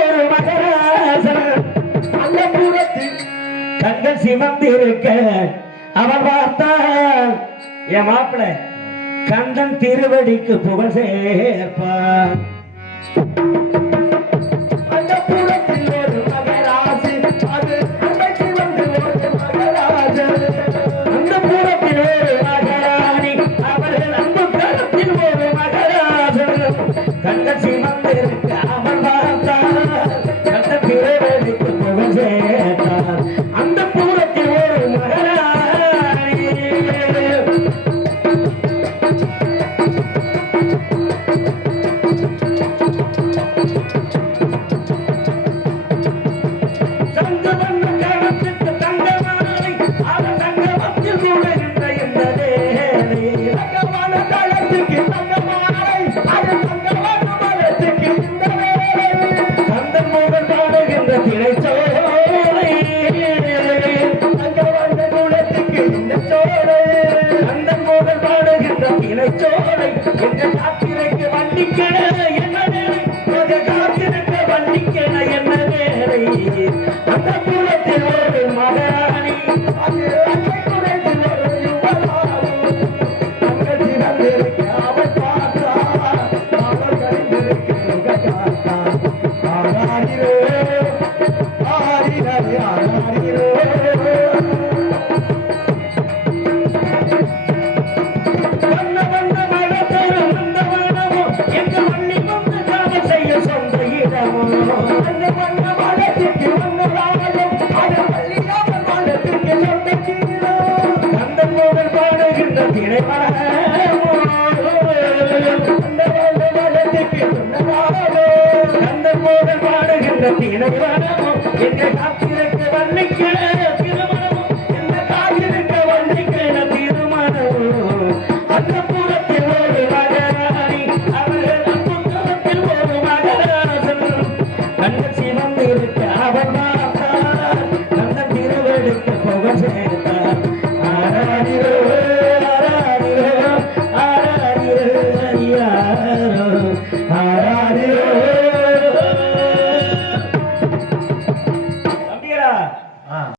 ஒரு மகராசன். அந்த பூரத்தில் கண்கள் சிவந்திருக்க அவன் பார்த்தான். என் மாப்பிள கந்தன் திருவடிக்கு புகழ் சேர்ப்பான் சோதனைக்கு கொஞ்சம் காத்திருக்க வண்டிக்கட என்ன வேலை கொஞ்சம் காத்திருக்க வண்டிக்கட என்ன வேலை அந்த குலத்தில் ஒரு மகாராணி ஆனாகிறேன் பாடுகின்ற தீனவனமும் எங்கள் காத்திருக்க வர்ணிக்கிறேன்.